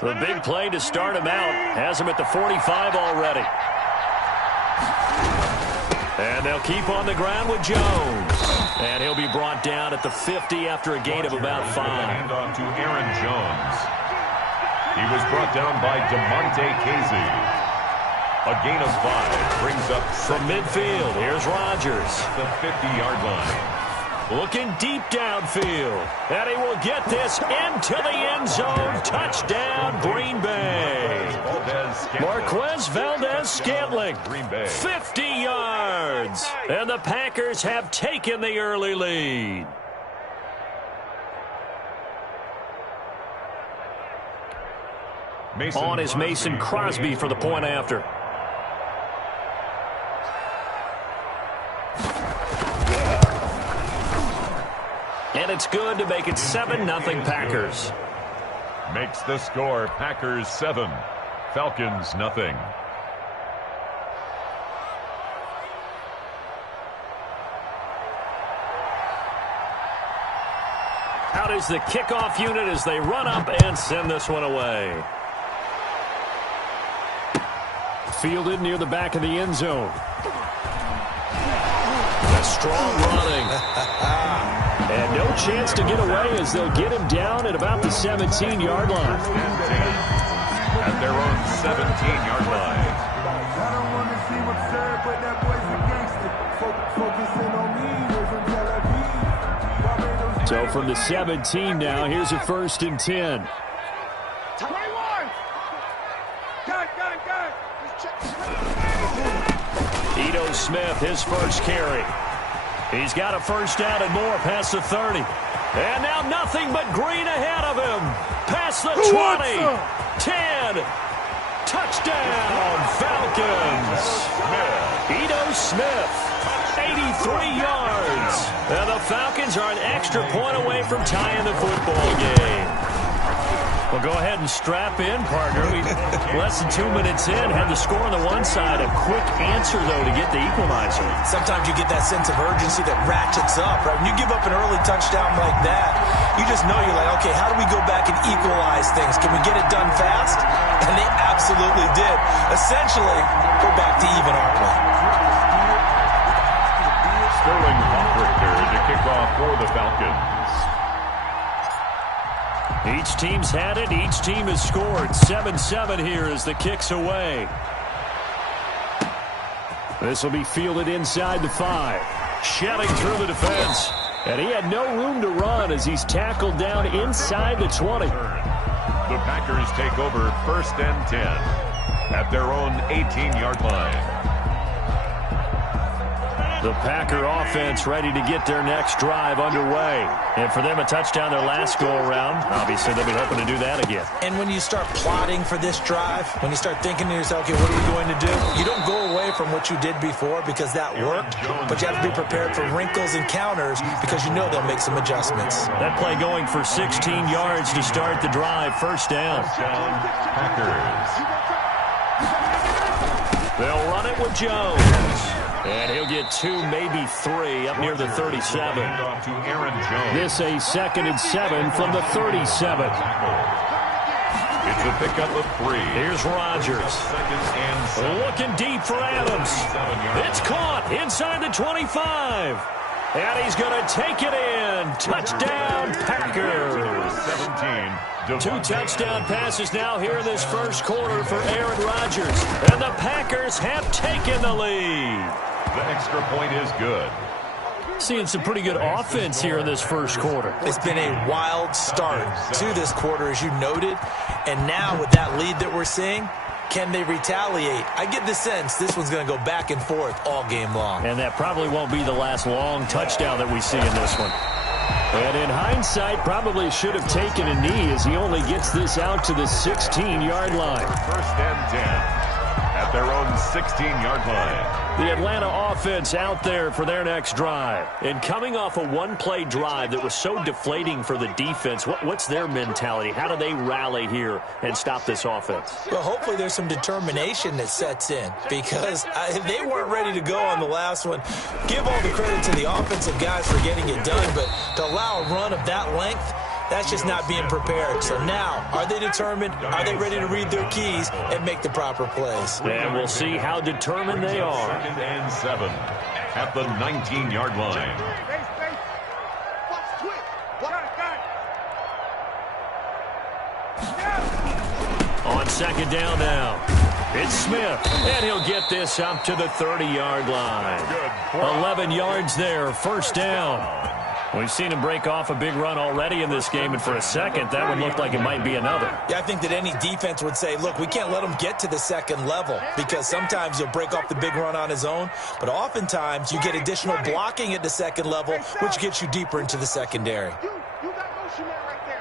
The big play to start him out has him at the 45 already. And they'll keep on the ground with Jones. And he'll be brought down at the 50 after a gain of about 5. And on to Aaron Jones. He was brought down by DeMonte Casey. A gain of 5 brings up from midfield. Here's Rodgers. The 50-yard line. Looking deep downfield. And he will get this into the end zone. Touchdown, Green Bay. Marquez Valdez-Scantling. 50 yards. And the Packers have taken the early lead. On is Mason Crosby for the point after. And it's good to make it 7-0 Packers. Makes the score Packers 7, Falcons nothing. Out is the kickoff unit as they run up and send this one away. Fielded near the back of the end zone. A strong running. And no chance to get away as they'll get him down at about the 17-yard line. At their own 17-yard line. I don't want to see what's served, but that boy's a gangster. Focusing on me, So from the 17 now, here's a 1st and 10. Ito Smith, his first carry. He's got a first down and more past the 30. And now nothing but green ahead of him. Past the 20. 10. Touchdown, Falcons. Ito Smith, 83 yards. And the Falcons are an extra point away from tying the football game. Well, go ahead and strap in, partner. Less than 2 minutes in, had the score on the one side. A quick answer, though, to get the equalizer. Sometimes you get that sense of urgency that ratchets up, right? When you give up an early touchdown like that, you just know you're like, okay, how do we go back and equalize things? Can we get it done fast? And they absolutely did. Essentially, we're back to even, aren't we? Sterling Hofrichter to kick off for the Falcons. Each team's had it. Each team has scored. 7-7 here as the kick's away. This will be fielded inside the 5. Shelling through the defense. And he had no room to run as he's tackled down inside the 20. The Packers take over 1st and 10 at their own 18-yard line. The Packer offense ready to get their next drive underway. And for them, a touchdown their last go-around. Obviously, they'll be hoping to do that again. And when you start plotting for this drive, when you start thinking to yourself, okay, what are we going to do? You don't go away from what you did before because that worked, but you have to be prepared for wrinkles and counters because you know they'll make some adjustments. That play going for 16 yards to start the drive. 1st down. Packers. They'll run it with Jones. And he'll get 2, maybe 3 up near the 37. To Aaron Jones. This a 2nd and 7 from the 37. It's a pickup of 3. Here's Rodgers. Looking deep for Adams. It's caught inside the 25. And he's going to take it in. Touchdown, Packers. 2 touchdown passes now here in this first quarter for Aaron Rodgers. And the Packers have taken the lead. The extra point is good. Seeing some pretty good offense here in this first quarter. It's been a wild start to this quarter, as you noted. And now with that lead that we're seeing, can they retaliate? I get the sense this one's going to go back and forth all game long. And that probably won't be the last long touchdown that we see in this one. And in hindsight, probably should have taken a knee as he only gets this out to the 16-yard line. 1st and 10 at their own 16-yard line. The Atlanta offense out there for their next drive. And coming off a one-play drive that was so deflating for the defense, what's their mentality? How do they rally here and stop this offense? Well, hopefully there's some determination that sets in because they weren't ready to go on the last one. Give all the credit to the offensive guys for getting it done, but to allow a run of that length, That's just not being prepared. So now, are they determined? Are they ready to read their keys and make the proper plays? And we'll see how determined they are. 2nd and 7 at the 19-yard line. On 2nd down now, it's Smith, and he'll get this up to the 30-yard line. 11 yards there, 1st down. We've seen him break off a big run already in this game, and for a second, that one looked like it might be another. Yeah, I think that any defense would say, look, we can't let him get to the 2nd level, because sometimes he'll break off the big run on his own, but oftentimes you get additional blocking at the 2nd level, which gets you deeper into the secondary. You got motion there right there.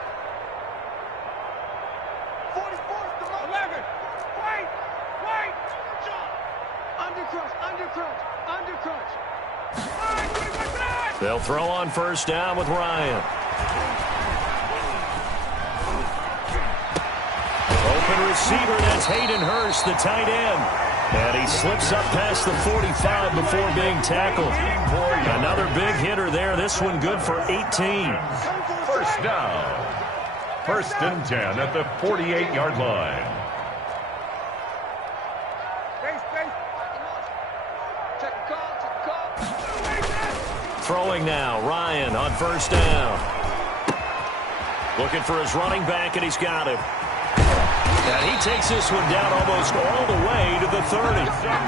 44's the motion. 11. Wait. Undercrunch. They'll throw on 1st down with Ryan. Open receiver, that's Hayden Hurst, the tight end. And he slips up past the 45 before being tackled. Another big hitter there. This one good for 18. 1st down. 1st and 10 at the 48-yard line. Throwing now, Ryan on 1st down. Looking for his running back, and he's got him. And he takes this one down almost all the way to the 30.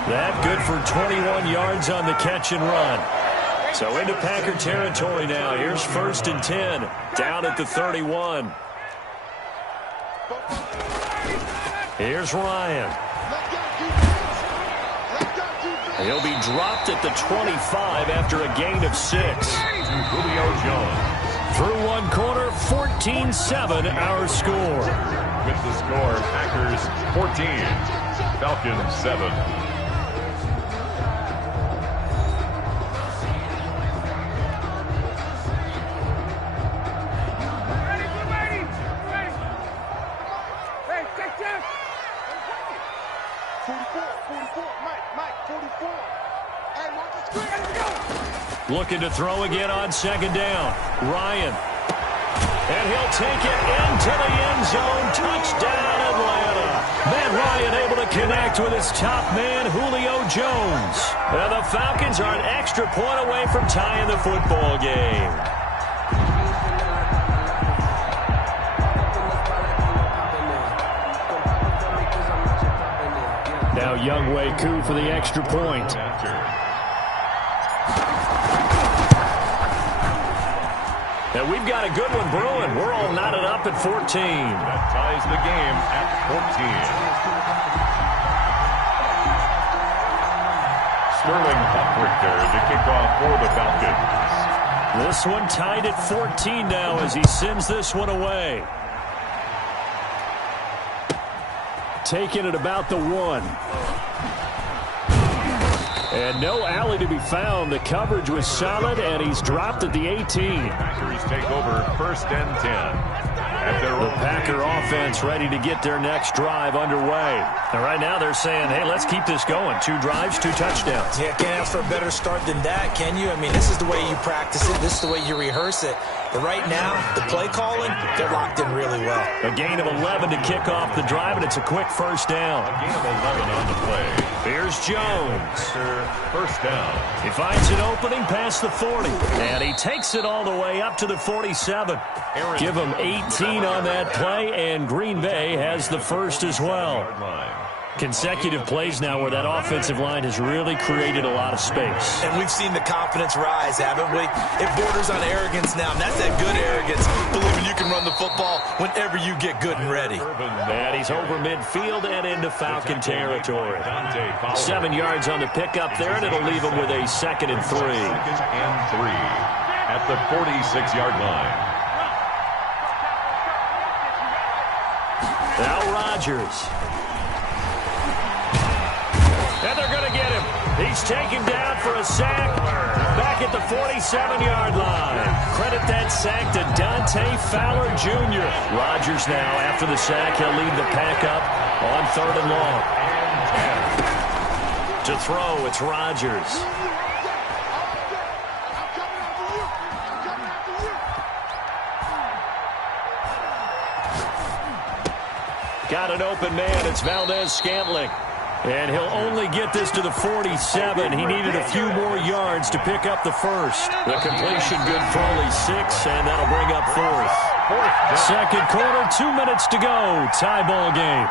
That good for 21 yards on the catch and run. So into Packer territory now. Here's 1st and 10, down at the 31. Here's Ryan. He'll be dropped at the 25 after a gain of 6. Julio Jones. Through one quarter, 14-7 our score. With the score, Packers 14, Falcons 7. Looking to throw again on 2nd down. Ryan. And he'll take it into the end zone. Touchdown, Atlanta. Matt Ryan able to connect with his top man, Julio Jones. And the Falcons are an extra point away from tying the football game. Now Younghoe Koo for the extra point. And we've got a good one brewing. We're all knotted up at 14. That ties the game at 14. Sterling Huckrick there to kick off for the Falcons. This one tied at 14 now as he sends this one away. Taking it about the 1. And no alley to be found. The coverage was solid, and he's dropped at the 18. Packers take over 1st and 10. The Packer offense ready to get their next drive underway. And right now they're saying, hey, let's keep this going. 2 drives, 2 touchdowns. Yeah, can't ask for a better start than that, can you? I mean, this is the way you practice it. This is the way you rehearse it. But right now, the play calling, they're locked in really well. A gain of 11 to kick off the drive, and it's a quick 1st down. A gain of 11 on the play. Here's Jones. 1st down. He finds an opening past the 40, and he takes it all the way up to the 47. Give him 18 on that play, and Green Bay has the 1st as well. Consecutive plays now where that offensive line has really created a lot of space. And we've seen the confidence rise, haven't we? It borders on arrogance now, and that's that good arrogance, believing you can run the football whenever you get good and ready. And he's over midfield and into Falcon territory. 7 yards on the pickup there, and it'll leave him with a 2nd and 3. 2nd and 3 at the 46-yard line. Now Rodgers. And they're going to get him. He's taken down for a sack back at the 47-yard line. Credit that sack to Dante Fowler Jr. Rodgers now, after the sack, he'll lead the pack up on 3rd and long. To throw, it's Rodgers. Got an open man. It's Valdez-Scantling. And he'll only get this to the 47. He needed a few more yards to pick up the first. The completion good for only 6, and that'll bring up fourth. Second quarter, 2 minutes to go. Tie ball game.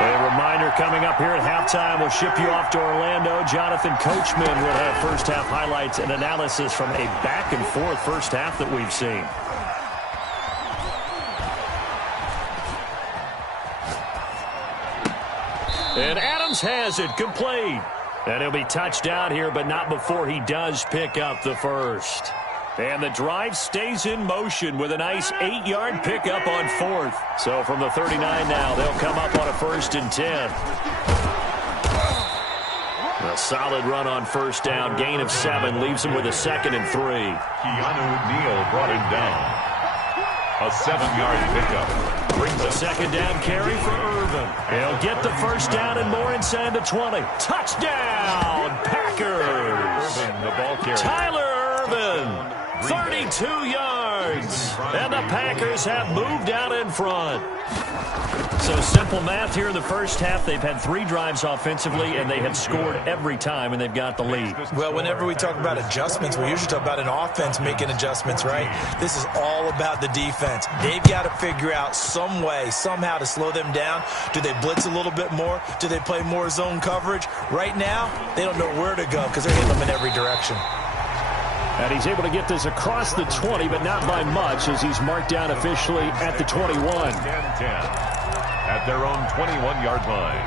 A reminder coming up here at halftime. We'll ship you off to Orlando. Jonathan Coachman will have first half highlights and analysis from a back-and-forth first half that we've seen. And Adams has it complete. And he'll be touchdown here, but not before he does pick up the first. And the drive stays in motion with a nice 8-yard pickup on fourth. So from the 39 now, they'll come up on a 1st and 10. A solid run on first down. Gain of 7 leaves him with a 2nd and 3. Keanu Neal brought him down. A 7-yard pickup. Brings a second down carry for Irvin. He'll get the first down and more inside the 20. Touchdown, Packers. Irvin, the ball carrier. Tyler Irvin, 32 yards. And the Packers have moved out in front. So simple math here in the first half. They've had 3 drives offensively, and they have scored every time, and they've got the lead. Well, whenever we talk about adjustments, we usually talk about an offense making adjustments, right? This is all about the defense. They've got to figure out some way, somehow to slow them down. Do they blitz a little bit more? Do they play more zone coverage? Right now, they don't know where to go because they're hitting them in every direction. And he's able to get this across the 20, but not by much, as he's marked down officially at the 21. 10-10 at their own 21-yard line.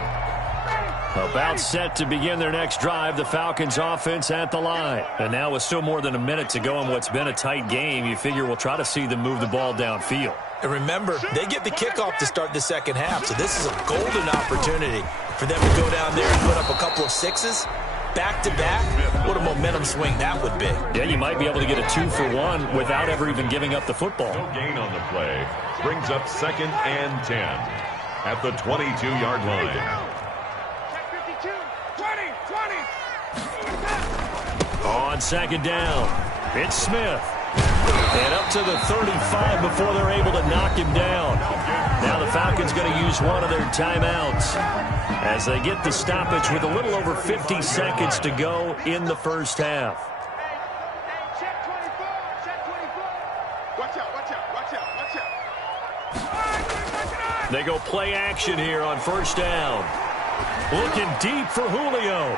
About set to begin their next drive, the Falcons offense at the line. And now with still more than a minute to go in what's been a tight game, you figure we'll try to see them move the ball downfield. And remember, they get the kickoff to start the second half, so this is a golden opportunity for them to go down there and put up a couple of 6s. Back-to-back, what a momentum swing that would be. Yeah, you might be able to get a 2-for-1 without ever even giving up the football. No gain on the play. Brings up 2nd and 10 at the 22-yard line. 52, 20. On second down, it's Smith. And up to the 35 before they're able to knock him down. Now the Falcons going to use one of their timeouts as they get the stoppage with a little over 50 seconds to go in the first half. Hey, check 24, check 24. Watch out, watch out, watch out, watch out. They go play action here on first down. Looking deep for Julio.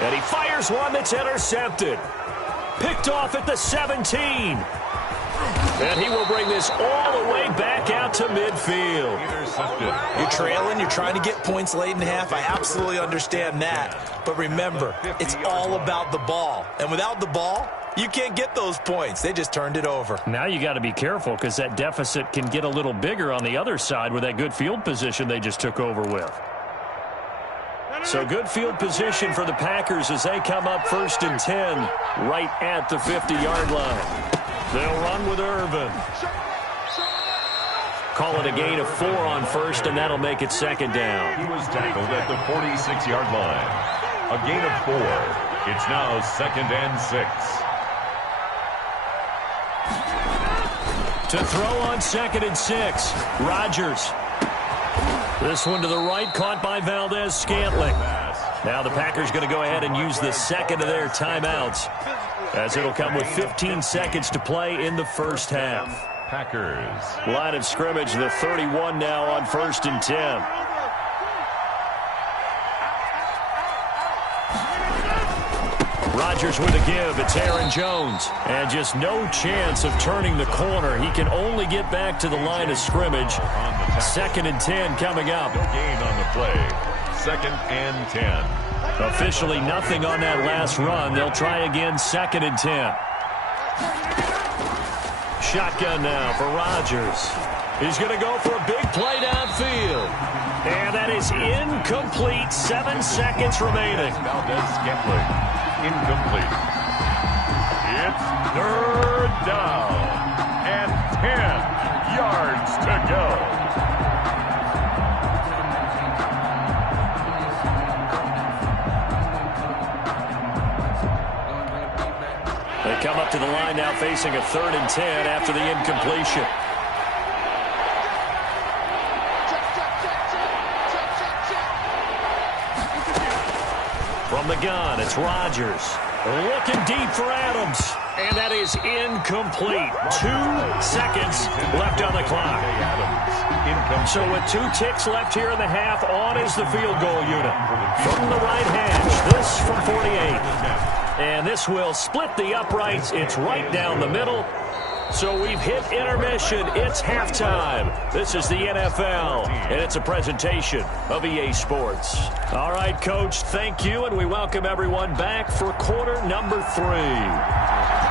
And he fires one that's intercepted. Picked off at the 17. And he will bring this all the way back out to midfield. You're trailing. You're trying to get points late in the half. I absolutely understand that. But remember, it's all about the ball. And without the ball, you can't get those points. They just turned it over. Now you got to be careful because that deficit can get a little bigger on the other side with that good field position they just took over with. So good field position for the Packers as they come up 1st and 10 right at the 50-yard line. They'll run with Irvin. Call it a gain of 4 on first, and that'll make it second down. He was tackled at the 46-yard line. A gain of 4. It's now 2nd and 6. To throw on 2nd and 6, Rodgers. This one to the right, caught by Valdez-Scantling. Now the Packers going to go ahead and use the second of their timeouts, as it'll come with 15 seconds to play in the first half. Packers. Line of scrimmage, the 31 now on 1st and 10. Rodgers with a give. It's Aaron Jones. And just no chance of turning the corner. He can only get back to the line of scrimmage. 2nd and 10 coming up. No gain on the play. 2nd and 10. Officially nothing on that last run. They'll try again 2nd and 10. Shotgun now for Rodgers. He's going to go for a big play downfield. And that is incomplete. 7 seconds remaining. Valdez-Scantling. Incomplete. It's 3rd down and 10 yards to go. They come up to the line now facing a 3rd and 10 after the incompletion. From the gun, it's Rodgers. Looking deep for Adams. And that is incomplete. 2 seconds left on the clock. So with 2 ticks left here in the half, on is the field goal unit. From the right hash, this from 48. And this will split the uprights. It's right down the middle. So we've hit intermission. It's halftime. This is the NFL, and it's a presentation of EA Sports. All right, Coach, thank you, and we welcome everyone back for quarter number 3.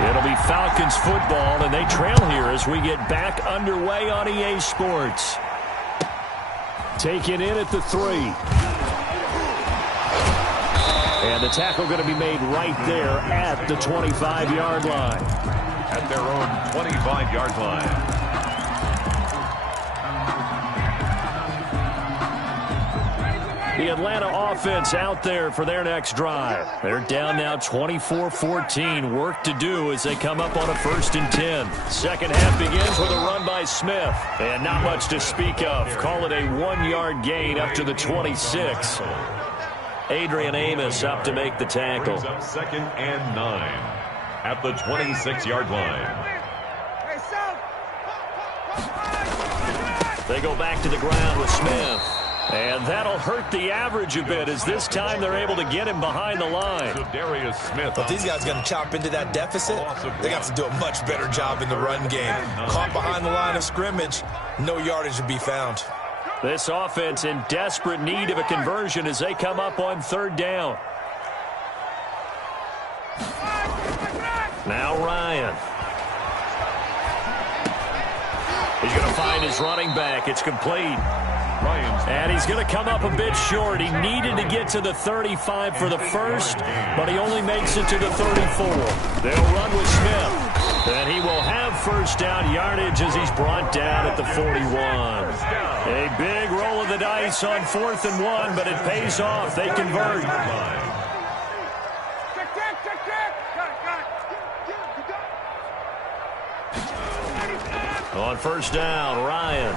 It'll be Falcons football, and they trail here as we get back underway on EA Sports. Taken in at the 3. And the tackle going to be made right there at the 25-yard line. At their own 25-yard line. The Atlanta offense out there for their next drive. They're down now 24-14. Work to do as they come up on a 1st and 10. Second half begins with a run by Smith. And not much to speak of. Call it a 1-yard gain up to the 26. Adrian Amos up to make the tackle. 2nd and 9. At the 26-yard line. They go back to the ground with Smith. And that'll hurt the average a bit as this time they're able to get him behind the line. So Darius Smith. But these guys going to chop into that deficit. They got to do a much better job in the run game. Caught behind the line of scrimmage, no yardage to be found. This offense in desperate need of a conversion as they come up on 3rd down. Now Ryan. He's going to find his running back. It's complete. And he's going to come up a bit short. He needed to get to the 35 for the first, but he only makes it to the 34. They'll run with Smith. And he will have 1st down yardage as he's brought down at the 41. A big roll of the dice on 4th and 1, but it pays off. They convert. On 1st down, Ryan.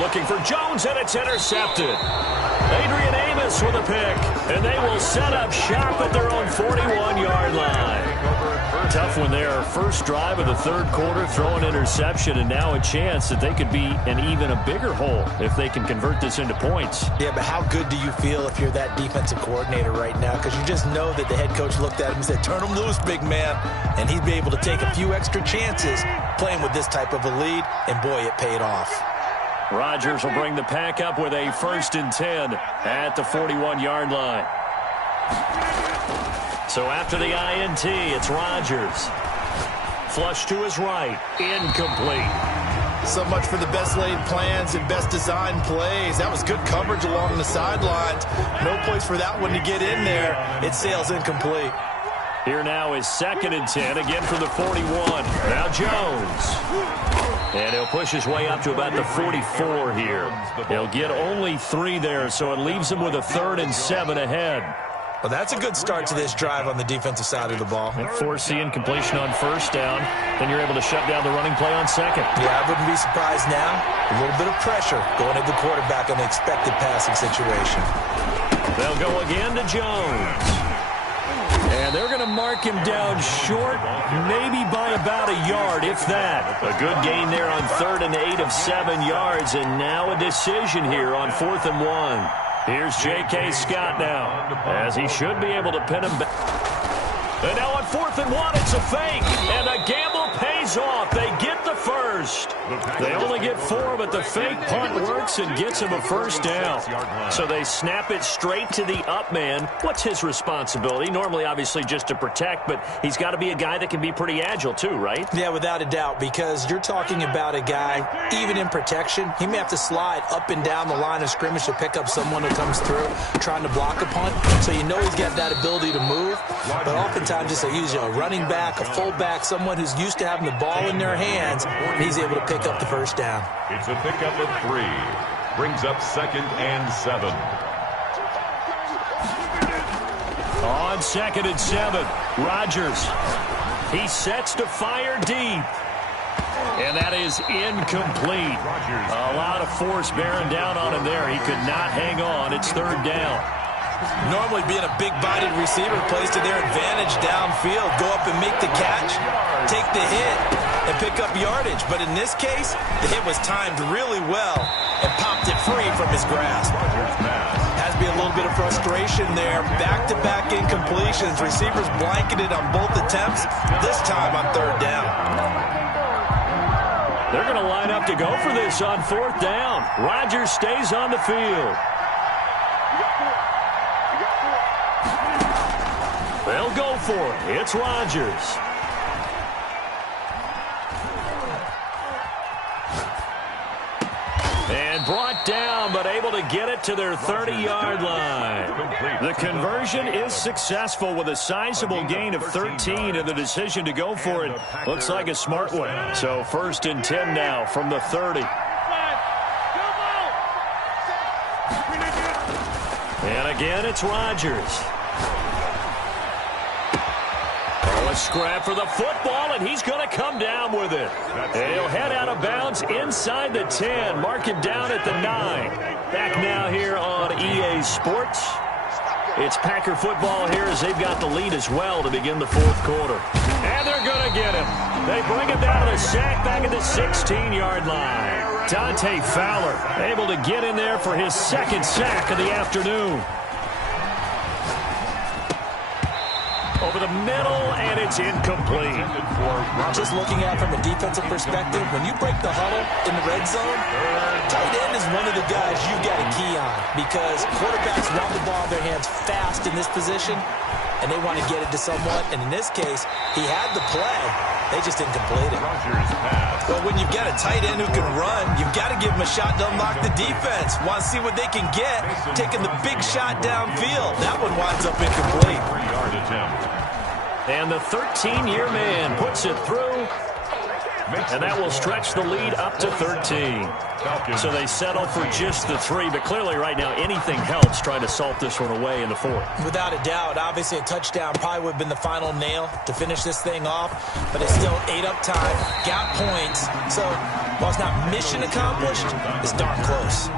Looking for Jones, and it's intercepted. Adrian Amos with a pick, and they will set up shop at their own 41-yard line. Tough one there. First drive of the 3rd quarter, throw an interception, and now a chance that they could be in even a bigger hole if they can convert this into points. Yeah, but how good do you feel if you're that defensive coordinator right now? Because you just know that the head coach looked at him and said, turn him loose, big man. And he'd be able to take a few extra chances playing with this type of a lead, and boy, it paid off. Rodgers will bring the pack up with a 1st and 10 at the 41-yard line. So after the INT, it's Rodgers. Flush to his right. Incomplete. So much for the best laid plans and best designed plays. That was good coverage along the sidelines. No place for that one to get in there. It sails incomplete. Here now is 2nd and 10, again from the 41. Now Jones. And he'll push his way up to about the 44 here. He'll get only 3 there, so it leaves him with a 3rd and 7 ahead. Well, that's a good start to this drive on the defensive side of the ball. And force the incompletion on 1st down. Then you're able to shut down the running play on 2nd. Yeah, I wouldn't be surprised now. A little bit of pressure going at the quarterback on the expected passing situation. They'll go again to Jones. And they're going to mark him down short, maybe by about a yard, if that. A good gain there on 3rd and 8 of 7 yards, and now a decision here on 4th and 1. Here's J.K. Scott now, as he should be able to pin him back. And now on 4th and 1, it's a fake, and the gamble pays off. They get the first. They only get 4, but the fake punt works and gets him a 1st down. So they snap it straight to the up man. What's his responsibility? Normally, obviously, just to protect, but he's got to be a guy that can be pretty agile too, right? Yeah, without a doubt, because you're talking about a guy, even in protection, he may have to slide up and down the line of scrimmage to pick up someone who comes through trying to block a punt. So you know he's got that ability to move, but oftentimes just usually a running back, a fullback, someone who's used to having the ball in their hands, and he's able to pick up the 1st down. It's a pickup of 3. Brings up 2nd and 7. On 2nd and 7, Rodgers. He sets to fire deep. And that is incomplete. A lot of force bearing down on him there. He could not hang on. It's 3rd down. Normally being a big-bodied receiver plays to their advantage downfield. Go up and make the catch, take the hit, and pick up yardage. But in this case, the hit was timed really well and popped it free from his grasp. Has to be a little bit of frustration there. Back-to-back incompletions. Receivers blanketed on both attempts, this time on 3rd down. They're going to line up to go for this on 4th down. Rodgers stays on the field. They'll go for it. It's Rodgers. And brought down, but able to get it to their 30-yard line. The conversion is successful with a sizable gain of 13, and the decision to go for it looks like a smart one. So 1st and 10 now from the 30. And again, it's Rodgers. A scrap for the football, and he's going to come down with it. He'll head out of bounds inside the 10. Mark him down at the 9. Back now here on EA Sports. It's Packer football here as they've got the lead as well to begin the 4th quarter. And they're going to get him. They bring him down to the sack back at the 16-yard line. Dante Fowler able to get in there for his 2nd sack of the afternoon. Over the middle, and it's incomplete. Just looking at it from a defensive perspective, when you break the huddle in the red zone, tight end is one of the guys you've got to key on because quarterbacks want the ball in their hands fast in this position, and they want to get it to someone. And in this case, he had the play. They just didn't complete it. But when you've got a tight end who can run, you've got to give him a shot to unlock the defense. Want to see what they can get, taking the big shot downfield. That one winds up incomplete. 3-yard attempt. And the 13-year man puts it through, and that will stretch the lead up to 13. So they settle for just the 3, but clearly right now anything helps trying to salt this one away in the 4th. Without a doubt, obviously a touchdown probably would have been the final nail to finish this thing off, but it's still ate up time, got points, so while it's not mission accomplished, it's darn close.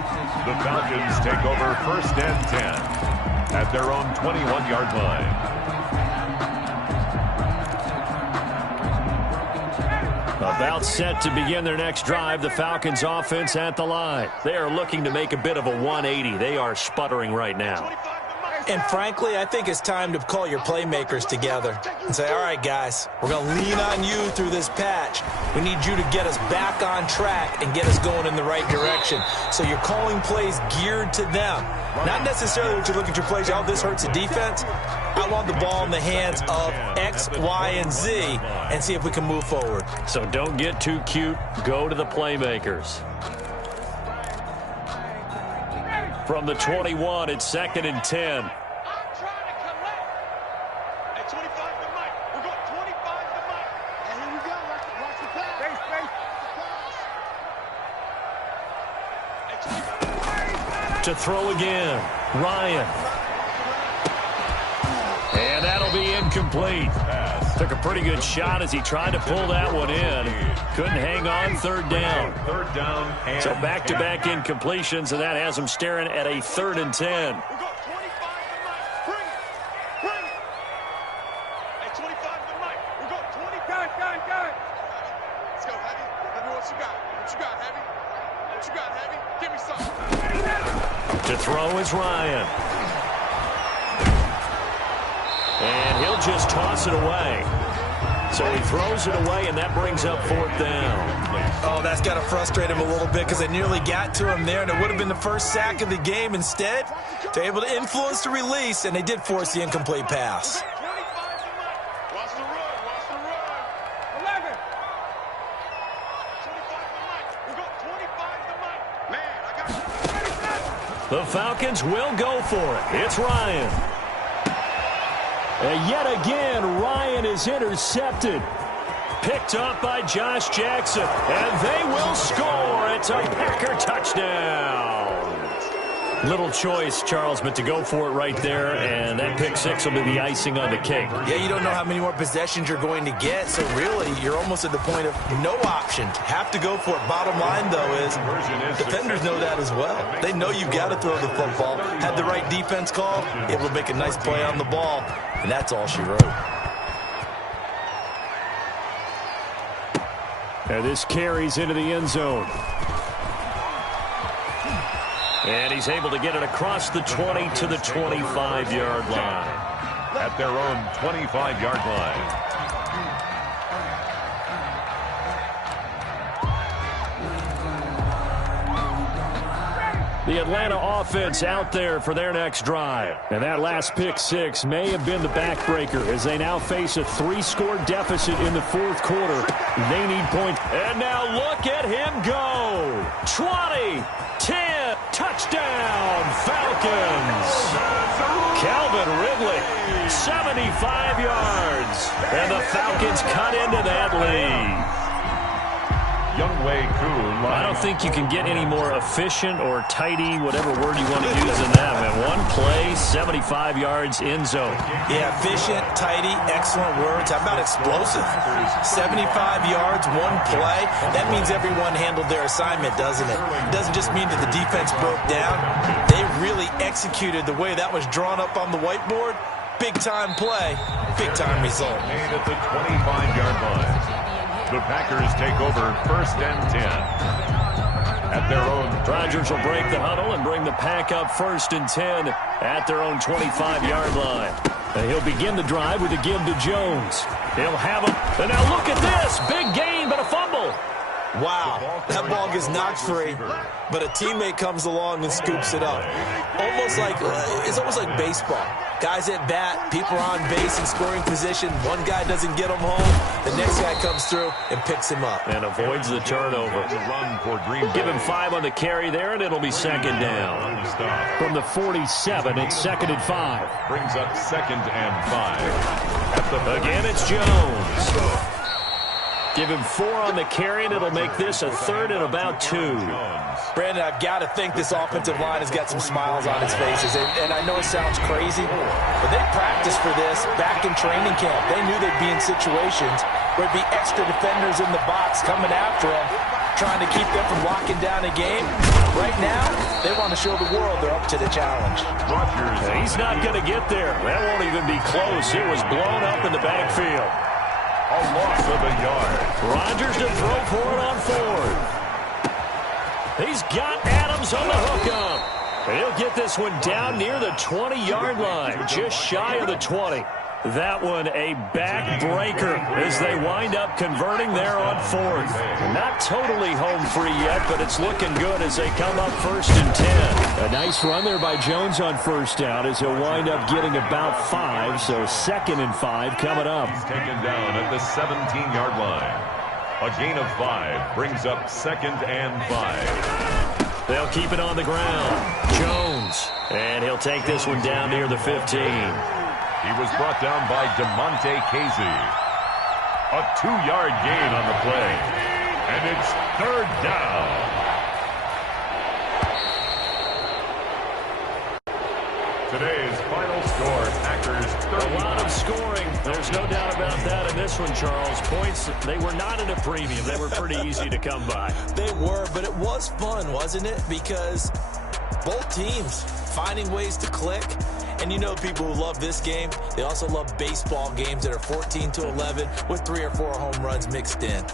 The Falcons take over 1st and 10 at their own 21-yard line. About set to begin their next drive, the Falcons offense at the line. They are looking to make a bit of a 180. They are sputtering right now. And frankly, I think it's time to call your playmakers together and say, all right, guys, we're going to lean on you through this patch. We need you to get us back on track and get us going in the right direction. So you're calling plays geared to them. Not necessarily what you look at your plays, oh, this hurts the defense. I want the ball in the hands of X, Y, and Z and see if we can move forward. So don't get too cute. Go to the playmakers. From the 21, it's 2nd and 10. I'm trying to collect. At 25 to Mike. We're going 25 to Mike. And here we go. Watch the pass. Space. To throw again, Ryan. And that'll be incomplete. Took a pretty good shot as he tried to pull that one in. Couldn't hang on. 3rd down. 3rd down. And So back-to-back incompletions, and that has him staring at a 3rd and 10. We're going 25 to Mike. Bring it. Bring it. At 25 to Mike. We're going 20. Got it. Let's go, Heavy. Heavy, what you got? What you got, Heavy? What you got, Heavy? Give me something. To throw is Ryan. And he'll just toss it away. So he throws it away, and that brings up 4th down. Oh, that's got to frustrate him a little bit because they nearly got to him there, and it would have been the first sack of the game. Instead, they're able to influence the release, and they did force the incomplete pass. 25 to Mike. Watch the run. Watch the run. 11. 25 to Mike. We're going 25 to Mike. Man, I got you. The Falcons will go for it. It's Ryan. And yet again, Ryan is intercepted. Picked up by Josh Jackson. And they will score. It's a Packer touchdown. Little choice, Charles, but to go for it right there, and that pick six will be the icing on the cake. Yeah, you don't know how many more possessions you're going to get, so really you're almost at the point of no option. Have to go for it. Bottom line, though, is defenders know that as well. They know you've got to throw the football. Had the right defense call, able to make a nice play on the ball, and that's all she wrote. And this carries into the end zone. And he's able to get it across the 20 to the 25-yard line. At their own 25-yard line. The Atlanta offense out there for their next drive. And that last pick six may have been the backbreaker as they now face a three-score deficit in the fourth quarter. They need points. And now look at him go. 20, 10, touchdown, Falcons. Calvin Ridley, 75 yards. And the Falcons cut into that lead. Youngway Koo. I don't think you can get any more efficient or tidy, whatever word you want to use in that, man. One play, 75 yards, end zone. Yeah, efficient, tidy, excellent words. How about explosive? 75 yards, one play. That means everyone handled their assignment, doesn't it? It doesn't just mean that the defense broke down. They really executed the way that was drawn up on the whiteboard. Big-time play, big-time result. Made at the 25-yard line. The Packers take over 1st and 10. At their own. Rodgers will break the huddle and bring the pack up 1st and 10 at their own 25-yard line. And he'll begin the drive with a give to Jones. He'll have him. And now look at this. Big gain, but a fumble. Wow, that ball gets knocked free, but a teammate comes along and scoops it up. It's almost like baseball. Guys at bat, people are on base in scoring position. One guy doesn't get him home. The next guy comes through and picks him up. And avoids the turnover. Run for Green Bay. Give him 5 on the carry there, and it'll be 2nd down. From the 47, it's 2nd and 5. Brings up 2nd and 5. Again, it's Jones. Give him 4 on the carry, and it'll make this a 3rd and about 2. Brandon, I've got to think this offensive line has got some smiles on its faces. And I know it sounds crazy, but they practiced for this back in training camp. They knew they'd be in situations where it'd be extra defenders in the box coming after them, trying to keep them from locking down a game. Right now, they want to show the world they're up to the challenge. He's not going to get there. That won't even be close. It was blown up in the backfield. A loss of a yard. Rodgers to throw for it on 4th. He's got Adams on the hookup. He'll get this one down near the 20-yard line, just shy of the 20. That one a backbreaker as they wind up converting there on 4th. Not totally home free yet, but it's looking good as they come up 1st and 10. A nice run there by Jones on 1st down as he'll wind up getting about 5, so 2nd and 5 coming up. He's taken down at the 17-yard line. A gain of 5 brings up 2nd and 5. They'll keep it on the ground. Jones, and he'll take this one down near the 15. He was brought down by DeMonte Casey. A 2-yard gain on the play. And it's 3rd down. Today's final score, Packers 30. A lot of scoring. There's no doubt about that in this one, Charles. Points, they were not at a premium. They were pretty easy to come by. They were, but it was fun, wasn't it? Because both teams finding ways to click. And you know people who love this game, they also love baseball games that are 14-11 with 3 or 4 home runs mixed in.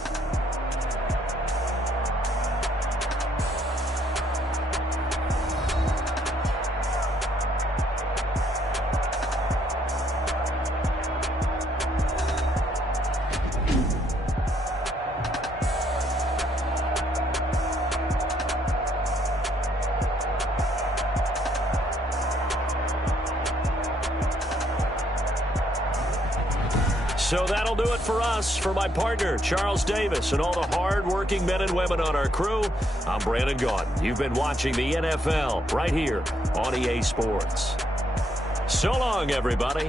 So that'll do it for us. For my partner, Charles Davis, and all the hard-working men and women on our crew, I'm Brandon Gaudin. You've been watching the NFL right here on EA Sports. So long, everybody.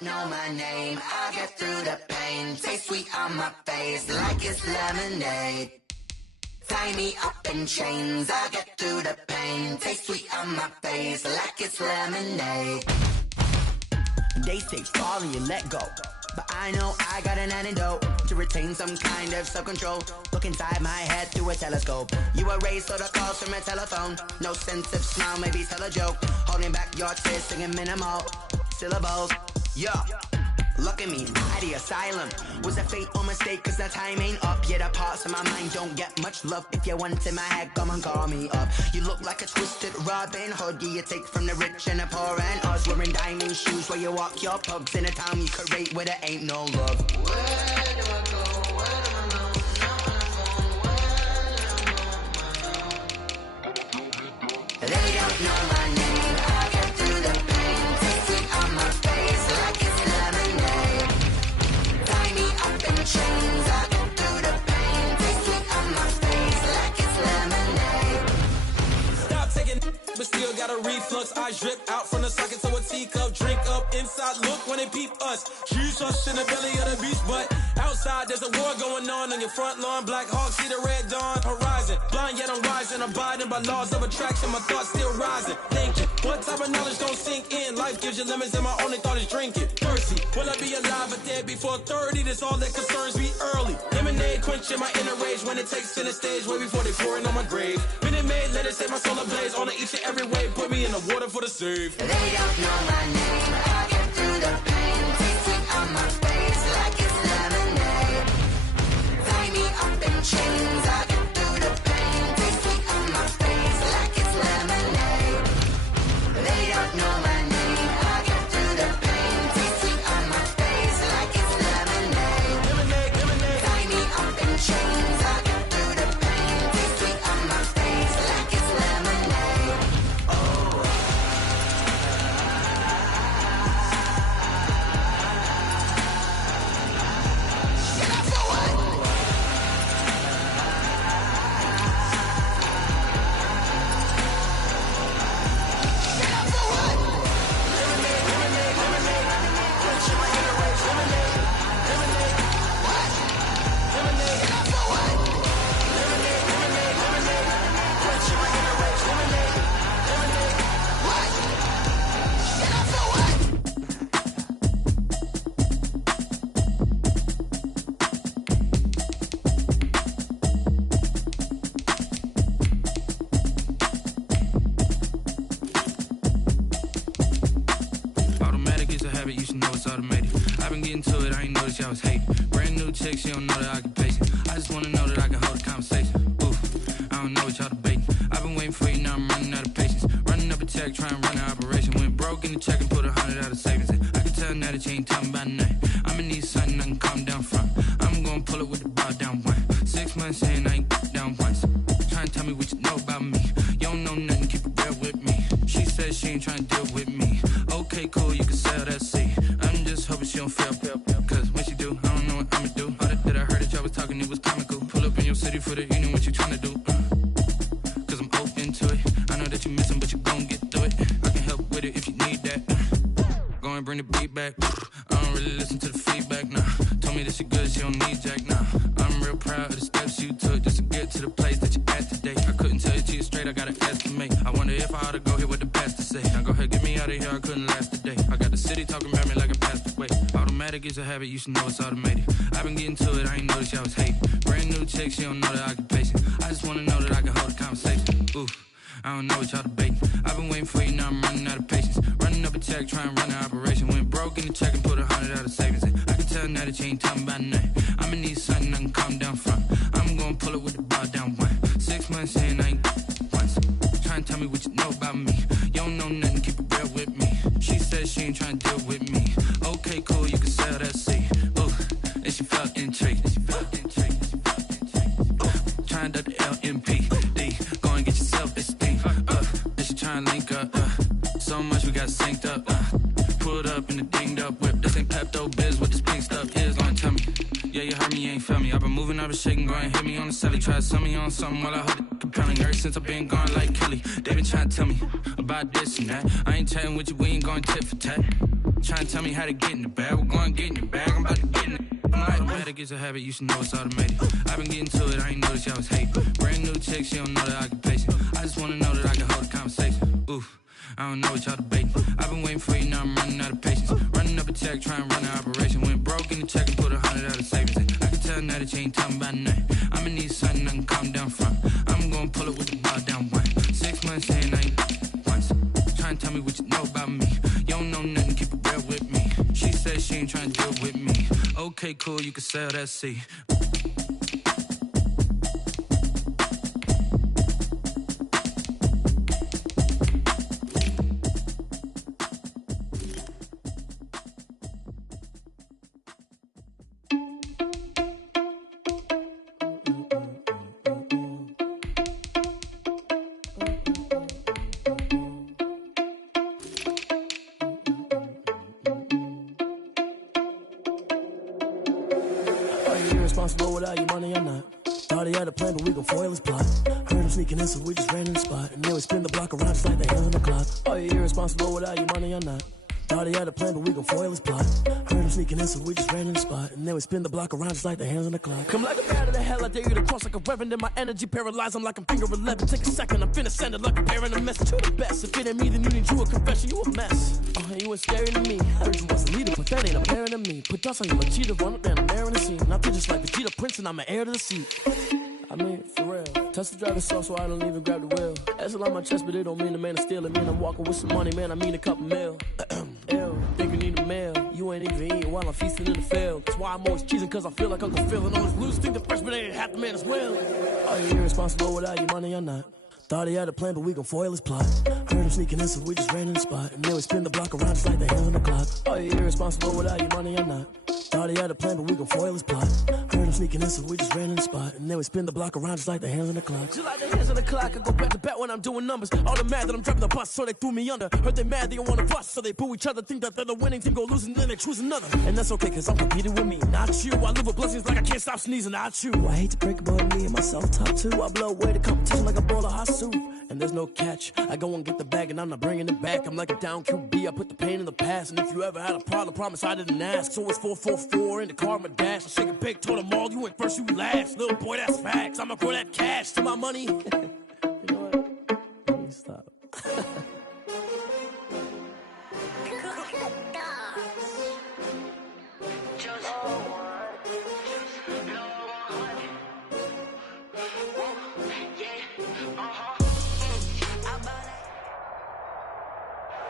Know my name, I get through the pain. Taste sweet on my face like it's lemonade. Tie me up in chains, I get through the pain. Taste sweet on my face like it's lemonade. They say fall and you let go, but I know I got an antidote to retain some kind of self-control. Look inside my head through a telescope. You erase all the calls from a telephone. No sense of smile, maybe tell a joke. Holding back your tears, singing minimal syllables. Yeah, look at me, at the asylum. Was a fate or mistake, cause the time ain't up. Yet the parts of my mind don't get much love. If you want in my head, come and call me up. You look like a twisted Robin Hood. Yeah, you take from the rich and the poor and us. Wearing diamond shoes while you walk your pugs in a town you create where there ain't no love. Where do I go? Where do I know? They don't know my name. I get through the pain. Taste it on my face like it's lemonade. Tie me up in chains. I get through the pain. Taste it on my face like it's lemonade. Stop taking, but still got a reflux. Eyes drip out from the socket to a teacup. Drink up inside, look when they peep us. Jesus in the belly of the beast, but outside there's a war going on your front lawn. Black Hawk, see the red dawn horizon. Blind yet I'm rising, abiding by laws of attraction. My thoughts still rising, thinking. What type of knowledge don't sink in? Life gives you lemons and my only thought is drinking. Thirsty, will I be alive or dead before 30? That's all that concerns me early. Lemonade quenching my inner rage when it takes center stage way before they pour it on my grave. Minute Maid, let it set my soul ablaze. On each and every way, put me in the water for the save. They don't know my name, I get through the pain. Taste it on my face like it's lemonade. Tie me up in chains, I get through the pain. Taste it on my face like it's lemonade. They don't know my name, I get through the pain. Taste it on my face like it's lemonade. Lemonade, lemonade. Tie me up in chains, I get through the pain. Taste it on my face like it's lemonade. Oh. Automatic is a habit, you should know it's automated. I've been getting to it, I ain't noticed y'all was hating. Brand new chick, she don't know that occupation. I just wanna know that I can hold a conversation. Ooh, I don't know what y'all debating. I've been waiting for you, now I'm running out of patience. Running up a check, trying to run an operation. Went broke in the check and put 100 out of savings in. I can tell now that you ain't talking about nothing. I'ma need something I can calm down from. I'm gonna pull it with the bar down one. 6 months in, I ain't down once. Trying to tell me what you know about me. You don't know nothing, keep it real with me. She says she ain't trying to deal with me. Okay, cool, you can sell that seat. I'm just hoping she don't fail. Cause when she do, I don't know what I'ma do. All that I heard that y'all was talking, it was comical. Pull up in your city for the evening, what you trying to do? Cause I'm open to it. I know that you missing, but you gon' get through it. I can help with it if you need that. Go and bring the beat back. I don't really listen to the feedback, nah. Told me that she good, she don't need jack, nah. I'm real proud of the steps you took just to get to the place that you at today. I couldn't tell you to you straight, I gotta estimate. I wonder if I ought to go here with the pastor say. Now go ahead, get me out of here, I couldn't last a day. I got the city talking about me like a passed away. Automatic is a habit, you should know it's automated. I've been getting to it, I ain't noticed y'all was hating. Brand new chick, she don't know the occupation. I just wanna know that I can hold a conversation. Ooh, I don't know what y'all debating. I've been waiting for you, now I'm running out of patience. Running up a check, trying to run an operation. Went broke in the check and put 100 out of savings in. I can tell now that you ain't talking about nothing. I'ma need something I can calm down from. I'm gonna pull it with the bar down one. 6 months in, I ain't once. Trying to tell me what you know about me. You don't know nothing, keep it real with me. She says she ain't trying to deal with me. Okay, cool, you can sell that seat. Ooh, and she felt intrigued. Trying to the LMPD. Go and get yourself esteem. And she trying to link up. So much we got synced up. Pulled up in the dinged up whip. This ain't Pepto Biz, what this pink stuff is. Don't tell me. Yeah, you heard me, you ain't felt me. I've been moving, I've been shaking, go and hit me on the celly. Try to sell me on something while I hold it compelling. Ever since I've been gone like Kelly, they been trying to tell me about this and that. I ain't chatting with you, we ain't going tit for tat. Trying to tell me how to get in the bag. We're going to get in your bag, I'm about to get in it. Automatic is a habit, you should know it's automated. I've been getting to it, I ain't noticed y'all was hating. Brand new chick, she don't know the occupation. I just wanna know that I can hold a conversation. Ooh, I don't know what y'all debating. I've been waiting for you, now I'm running out of patience. Running up a check, trying to run an operation. Went broke in the check and put 100 out of savings in. I can tell now that you ain't talking about nothing. I'ma need something I can calm down from. I'm gonna pull it with the bar down one. 6 months in, I ain't once. Trying to tell me what you know about me. You don't know nothing, keep it real with me. She says she ain't trying to deal with me. Okay, cool, you can sell that seat. Irresponsible without your money or not. Thought he had a plan, but we gon' foil his plot. Heard him sneaking in, so we just ran in the spot. And then we spin the block around just like the hands on the clock. Are you irresponsible without your money or not? Thought he had a plan, but we gon' foil his plot. Heard him sneaking in, so we just ran in the spot. And then we spin the block around just like the hands on the clock. Come like a bat of the hell, I dare you to cross like a reverend. In my energy paralyzed, I'm like I'm finger 11. Take a second, I'm finna send it like a parent a message to the best. If it ain't me, then you need you a confession, you a mess. You ain't scary to me. Heard you was a leader, but that ain't apparent to me. Put dust on you like cheetah, run up down, I'm there in the scene. I feel just like Vegeta Prince, and I'm an heir to the seat. I mean, for real. Touch the driver's soft, so I don't even grab the wheel. That's a lot on my chest, but it don't mean the man is stealing. Mean I'm walking with some money, man, I mean a couple mil. Ew, think you need a meal. You ain't even eating while I'm feasting in the field. That's why I'm always cheesing, cause I feel like Uncle Phil. And all those blues think the freshman ain't half the man as well. Are you irresponsible without your money or not? Thought he had a plan, but we gon' foil his plot. Heard him sneaking in, so we just ran in the spot. And then we spin the block around just like the hands on the clock. Are you irresponsible without your money or not? Thought he had a plan, but we gon' foil his plot. Heard him sneaking in, so we just ran in the spot. And then we spin the block around just like the hands on the clock. Just like the hands on the clock, I go back to back when I'm doing numbers. All the mad that I'm driving the bus, so they threw me under. Heard they mad, they don't wanna bust, so they boo each other. Think that they're the winning team, go losing, then they choose another. And that's okay, cause I'm competing with me, not you. I live with blessings like I can't stop sneezing, not you. I hate to break it, but me and myself top two. I blow away the competition like a bowl of hot soup. And there's no catch. I go and get the bag and I'm not bringing it back. I'm like a down QB, I put the pain in the past. And if you ever had a problem, promise I didn't ask. So it's 444 in the car, my dash. I shake a big, told them all, you ain't first, you last. Little boy, that's facts. I'ma grow that cash to my money. You know what? Let me stop.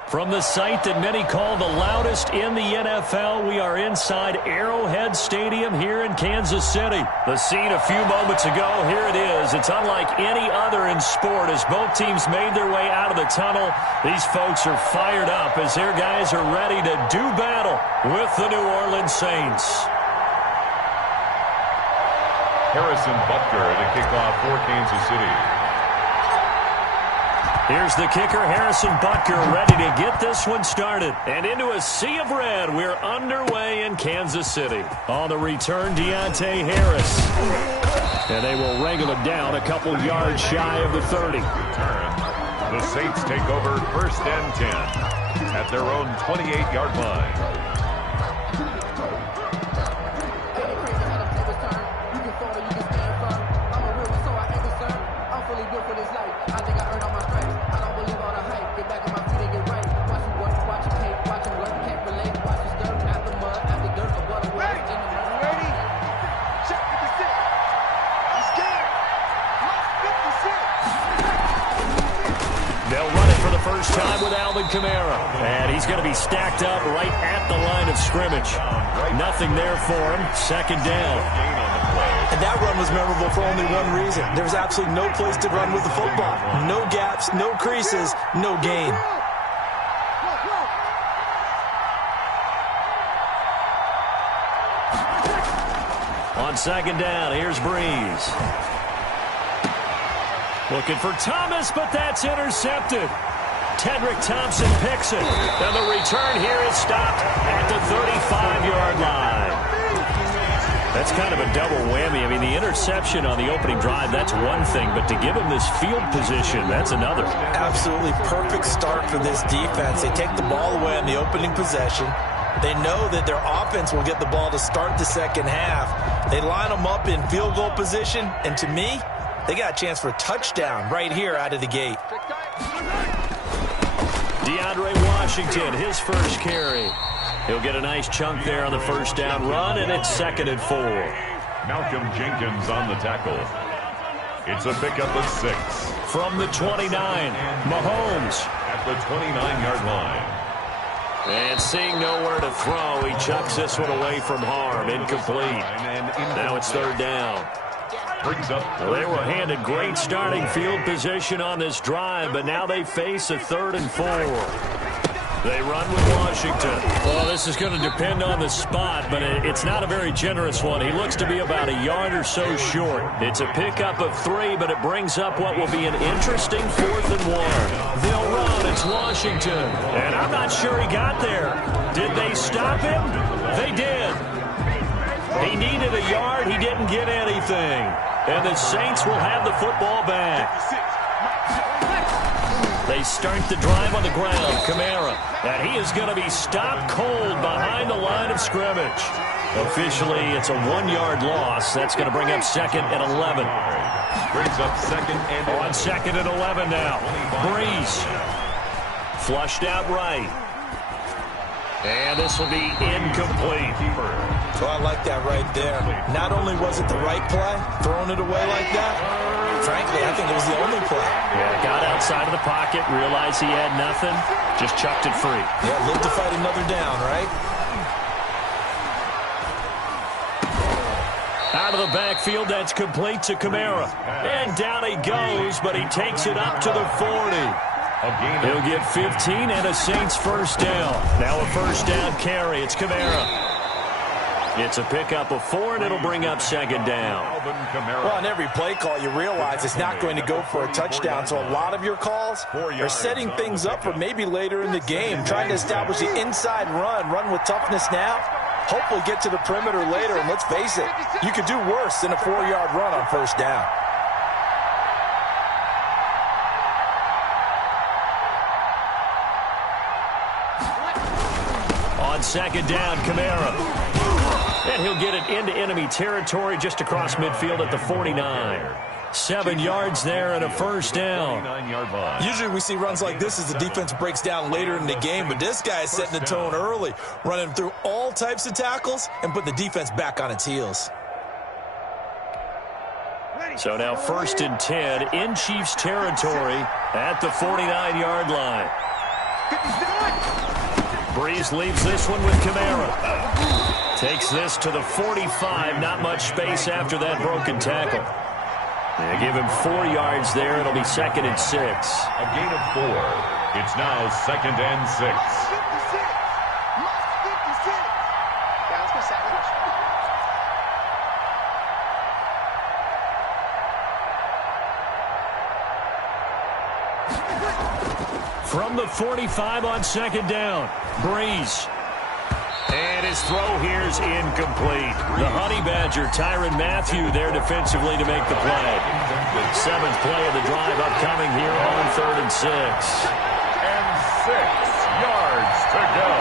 From the site that many call the loudest in the NFL, we are inside Arrowhead Stadium here in Kansas City. The scene a few moments ago, here it is. It's unlike any other in sport as both teams made their way out of the tunnel. These folks are fired up as their guys are ready to do battle with the New Orleans Saints. Harrison Butker to kick off for Kansas City. Here's the kicker, Harrison Butker, ready to get this one started. And into a sea of red, we're underway in Kansas City. On the return, Deontay Harris. And they will wrangle it down a couple yards shy of the 30. The Saints take over 1st and 10 at their own 28-yard line. First time with Alvin Kamara. And he's going to be stacked up right at the line of scrimmage. Nothing there for him. 2nd down. And that run was memorable for only one reason. There was absolutely no place to run with the football. No gaps, no creases, no gain. On 2nd down, here's Breeze. Looking for Thomas, but that's intercepted. Tedrick Thompson picks it. And the return here is stopped at the 35-yard line. That's kind of a double whammy. I mean, the interception on the opening drive, that's one thing. But to give him this field position, that's another. Absolutely perfect start for this defense. They take the ball away on the opening possession. They know that their offense will get the ball to start the second half. They line them up in field goal position. And to me, they got a chance for a touchdown right here out of the gate. DeAndre Washington, his first carry. He'll get a nice chunk there on the 1st down run, and it's 2nd and 4. Malcolm Jenkins on the tackle. It's a pickup of 6. From the 29, Mahomes. At the 29-yard line. And seeing nowhere to throw, he chucks this one away from harm. Incomplete. Now it's 3rd down. Well, they were handed great starting field position on this drive, but now they face a 3rd and 4. They run with Washington. Well, this is going to depend on the spot, but it's not a very generous one. He looks to be about a yard or so short. It's a pickup of 3, but it brings up what will be an interesting 4th and 1. They'll run. It's Washington. And I'm not sure he got there. Did they stop him? They did. He needed a yard. He didn't get anything. And the Saints will have the football back. They start the drive on the ground. Kamara. And he is going to be stopped cold behind the line of scrimmage. Officially, it's a 1-yard loss. That's going to bring up 2nd and 11. Brings up 2nd and 11. On 2nd and 11 now. Breeze. Flushed out right. And this will be incomplete. So I like that right there. Not only was it the right play, throwing it away like that, frankly, I think it was the only play. Yeah, got outside of the pocket, realized he had nothing, just chucked it free. Yeah, live to fight another down, right? Out of the backfield, that's complete to Kamara. And down he goes, but he takes it up to the 40. He'll get 15 and a Saints 1st down. Now a 1st down carry. It's Kamara. It's a pickup of 4, and it'll bring up 2nd down. Well, on every play call, you realize it's not going to go for a touchdown. So a lot of your calls are setting things up for maybe later in the game, trying to establish the inside run with toughness now. Hopefully get to the perimeter later, and let's face it, you could do worse than a 4-yard run on 1st down. On 2nd down, Kamara. And he'll get it into enemy territory just across midfield at the 49. 7 yards there and a 1st down. Usually we see runs like this as the defense breaks down later in the game, but this guy is setting the tone early, running through all types of tackles and put the defense back on its heels. So now 1st and 10 in Chiefs territory at the 49-yard line. Breeze leaves this one with Kamara. Takes this to the 45. Not much space after that broken tackle. They give him 4 yards there. It'll be 2nd and 6. A gain of 4. It's now 2nd and 6. From the 45 on 2nd down, Breeze. And his throw here is incomplete. The Honey Badger, Tyrann Mathieu, there defensively to make the play. 7th play of the drive upcoming here on 3rd and 6. And 6 yards to go.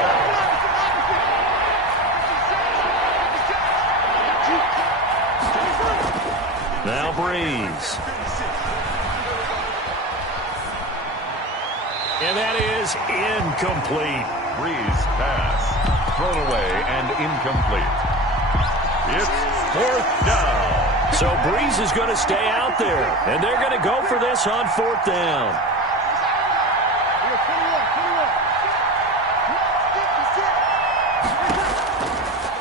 Now Breeze. And that is incomplete. Breeze pass. Thrown away and incomplete. It's 4th down. So Breeze is going to stay out there. And they're going to go for this on 4th down.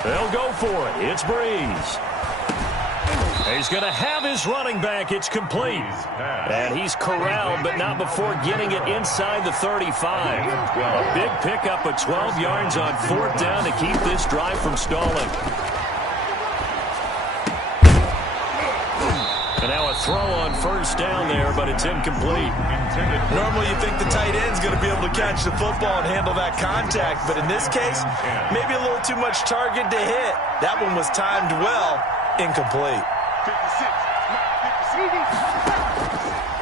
They'll go for it. It's Breeze. He's going to have his running back. It's complete. And he's corralled, but not before getting it inside the 35. A big pickup of 12 yards on 4th down to keep this drive from stalling. And now a throw on 1st down there, but it's incomplete. Normally you think the tight end's going to be able to catch the football and handle that contact, but in this case, maybe a little too much target to hit. That one was timed well. Incomplete.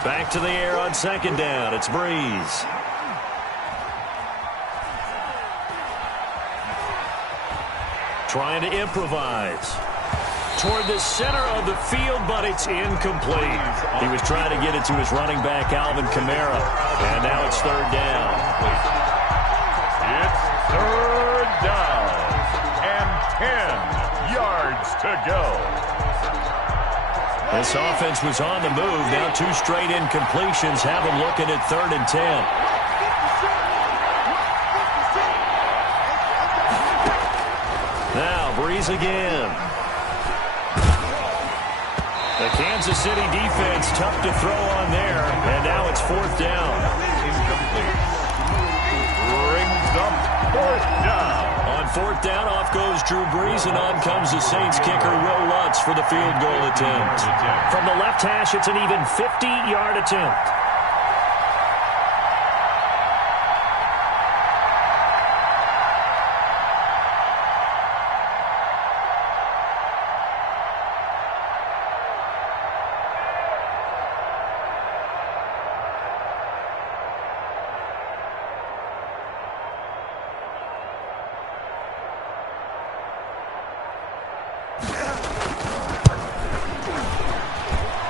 Back to the air on 2nd down. It's Breeze. Trying to improvise. Toward the center of the field, but it's incomplete. He was trying to get it to his running back, Alvin Kamara. And now it's 3rd down. It's 3rd down. And 10 yards to go. This offense was on the move. Now 2 straight incompletions have them looking at 3rd and 10. Now Breeze again. The Kansas City defense tough to throw on there. And now it's 4th down. Incomplete. Brings up 4th down. On 4th down, off goes Drew Brees, and on comes the Saints kicker, Will Lutz, for the field goal attempt. From the left hash, it's an even 50-yard attempt.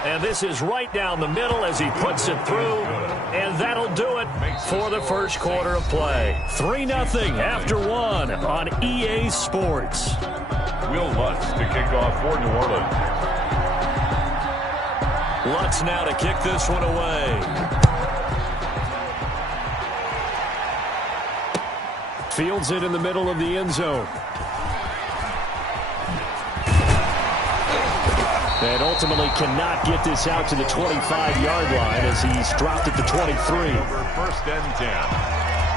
And this is right down the middle as he puts it through. And that'll do it for the first quarter of play. 3-0 after 1 on EA Sports. Will Lutz to kick off for New Orleans. Lutz now to kick this one away. Fields it in the middle of the end zone. And ultimately cannot get this out to the 25-yard line as he's dropped at the 23. 1st and 10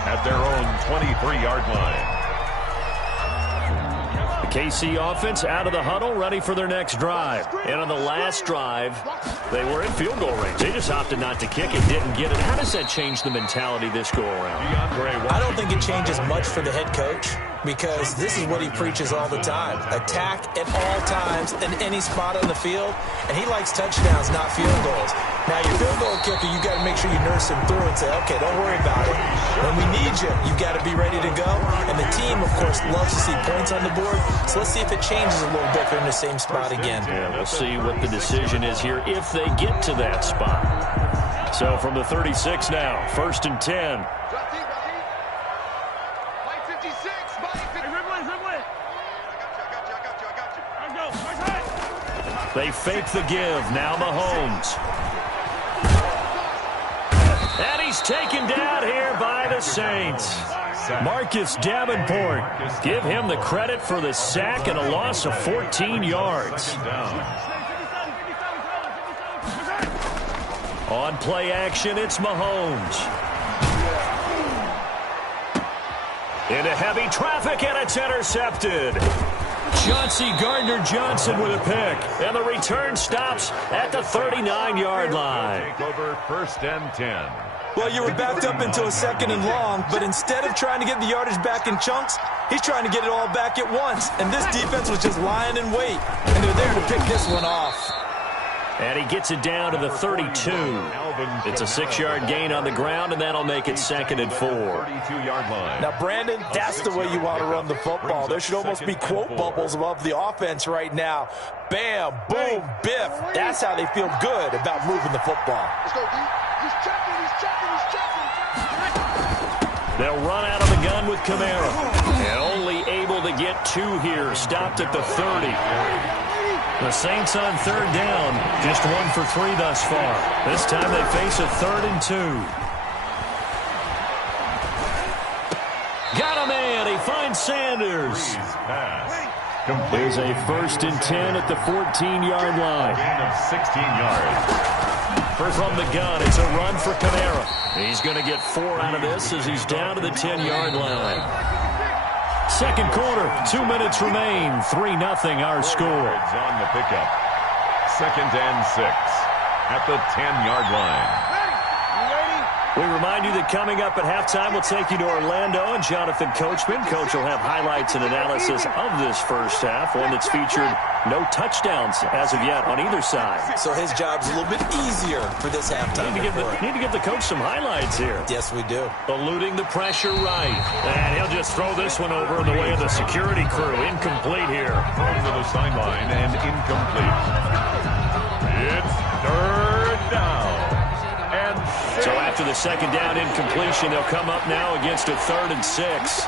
at their own 23-yard line. The KC offense out of the huddle, ready for their next drive. And on the last drive, they were in field goal range. They just opted not to kick it, didn't get it. How does that change the mentality this go-around? I don't think it changes much for the head coach, because this is what he preaches all the time. Attack at all times in any spot on the field, and he likes touchdowns, not field goals. Now, your field goal kicker, you got to make sure you nurse him through and say, okay, don't worry about it. When we need you, you've got to be ready to go. And the team, of course, loves to see points on the board, so let's see if it changes a little bit if they're in the same spot again. Yeah, we'll see what the decision is here if they get to that spot. So from the 36 now, 1st and 10. They fake the give. Now Mahomes. And he's taken down here by the Saints. Marcus Davenport, give him the credit for the sack and a loss of 14 yards. On play action, it's Mahomes. Into heavy traffic, and it's intercepted. Chauncey Gardner-Johnson with a pick, and the return stops at the 39-yard line. Take over 1st and 10. Well, you were backed up into a 2nd and long, but instead of trying to get the yardage back in chunks, he's trying to get it all back at once. And this defense was just lying in wait, and they're there to pick this one off. And he gets it down to the 32. It's a 6-yard gain on the ground, and that'll make it 2nd and 4. 32-yard line. Now, Brandon, that's the way you want to run the football. There should almost be quote bubbles above the offense right now. Bam, boom, biff. That's how they feel good about moving the football. Let's go, D. He's checking, he's checking, he's checking. They'll run out of the gun with Kamara. And only able to get 2 here. Stopped at the 30. The Saints on 3rd down, just 1 for 3 thus far. This time they face a 3rd and 2. Got a man, he finds Sanders. There's a 1st and 10 at the 14-yard line. Gain of 16 yards. From the gun, it's a run for Kamara. He's going to get 4 out of this as he's down to the 10-yard line. Second quarter, 2 minutes remain. 3-0 our score. On the pickup. 2nd and 6 at the 10-yard line. We remind you that coming up at halftime, we'll take you to Orlando and Jonathan Coachman. Coach will have highlights and analysis of this first half, one that's featured no touchdowns as of yet on either side. So his job's a little bit easier for this halftime. Need to give the coach some highlights here. Yes, we do. Eluding the pressure right. And he'll just throw this one over in the way of the security crew. Incomplete here. Thrown to the sideline and incomplete. It's 3rd down. So after the 2nd down incompletion, they'll come up now against a 3rd and 6.